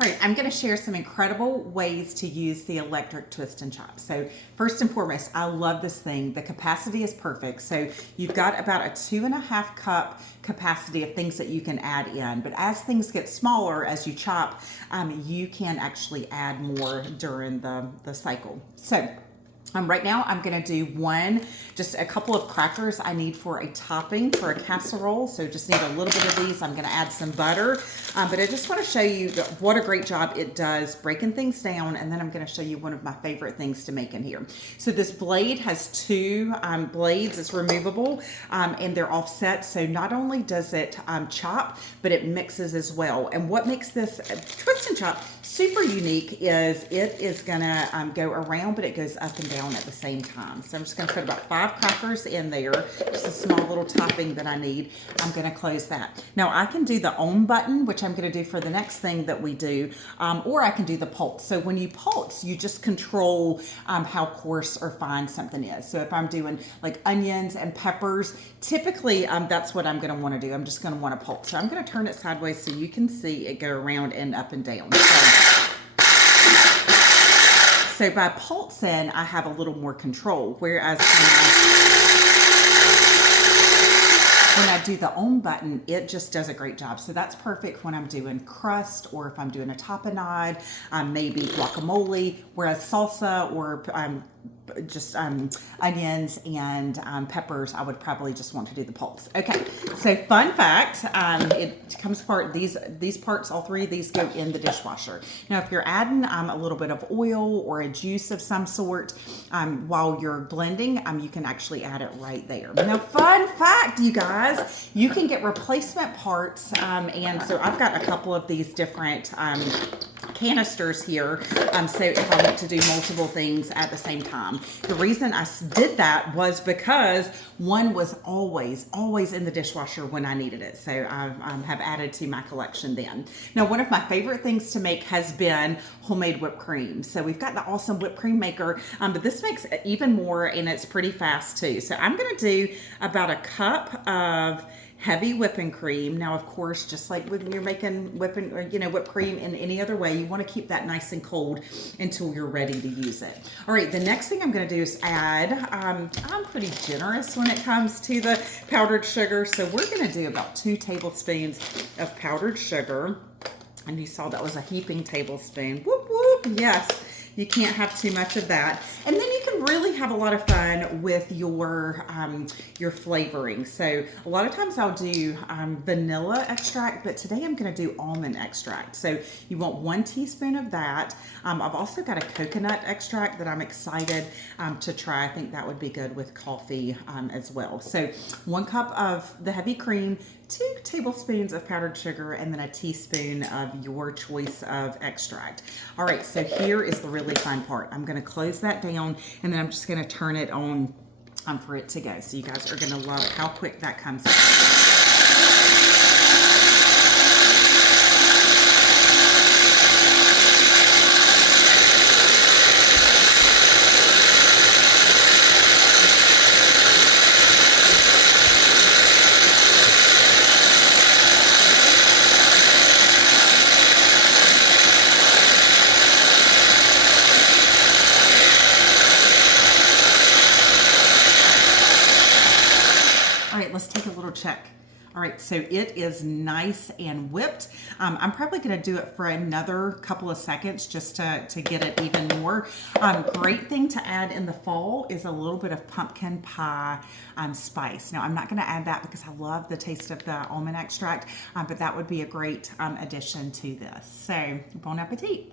All right, I'm going to share some incredible ways to use the electric twist and chop. So first and foremost, I love this thing. The capacity is perfect. So you've got about a 2.5 cup capacity of things that you can add in. But as things get smaller, as you chop, you can actually add more during the cycle. So right now I'm gonna do just a couple of crackers I need for a topping for a casserole. So just need a little bit of these. I'm gonna add some butter, but I just wanna show you what a great job it does breaking things down. And then I'm gonna show you one of my favorite things to make in here. So this blade has two blades, it's removable, and they're offset. So not only does it chop, but it mixes as well. And what makes this twist and chop super unique is it is gonna go around, but it goes up and down at the same time. So I'm just gonna put about 5 crackers in there, just a small little topping that I need. I'm gonna close that. Now I can do the on button, which I'm gonna do for the next thing that we do, or I can do the pulse. So when you pulse, you just control how coarse or fine something is. So if I'm doing like onions and peppers, typically that's what I'm gonna wanna do. I'm just gonna wanna pulse. So I'm gonna turn it sideways so you can see it go around and up and down. So by pulsing, I have a little more control, whereas when I do the on button, it just does a great job. So that's perfect when I'm doing crust or if I'm doing a tapenade, maybe guacamole, whereas salsa or just onions and peppers, I would probably just want to do the pulse. Okay, so fun fact, it comes apart, these parts, all three of these go in the dishwasher. Now, if you're adding a little bit of oil or a juice of some sort while you're blending, you can actually add it right there. Now, fun fact, you guys, you can get replacement parts, and so I've got a couple of these different canisters here, so if I want to do multiple things at the same time. The reason I did that was because one was always in the dishwasher when I needed it, so I have added to my collection then. Now, one of my favorite things to make has been homemade whipped cream. So we've got the awesome whipped cream maker, but this makes even more, and it's pretty fast too. So I'm gonna do about a cup of heavy whipping cream. Now, of course, just like when you're making whipped cream in any other way, you want to keep that nice and cold until you're ready to use it. All right, the next thing I'm going to do is add, I'm pretty generous when it comes to the powdered sugar. So we're going to do about 2 tablespoons of powdered sugar. And you saw that was a heaping tablespoon. Whoop, whoop, yes. You can't have too much of that. And then you can really have a lot of fun with your flavoring. So a lot of times I'll do vanilla extract, but today I'm gonna do almond extract. So you want 1 teaspoon of that. I've also got a coconut extract that I'm excited to try. I think that would be good with coffee as well. So 1 cup of the heavy cream, 2 tablespoons of powdered sugar, and then a teaspoon of your choice of extract. All right, so here is the really fun part. I'm gonna close that down, and then I'm just gonna turn it on for it to go. So you guys are gonna love how quick that comes out. All right, let's take a little check. All right, so it is nice and whipped. I'm probably gonna do it for another couple of seconds just to get it even more. Great thing to add in the fall is a little bit of pumpkin pie spice. Now, I'm not gonna add that because I love the taste of the almond extract, but that would be a great addition to this. So, bon appetit.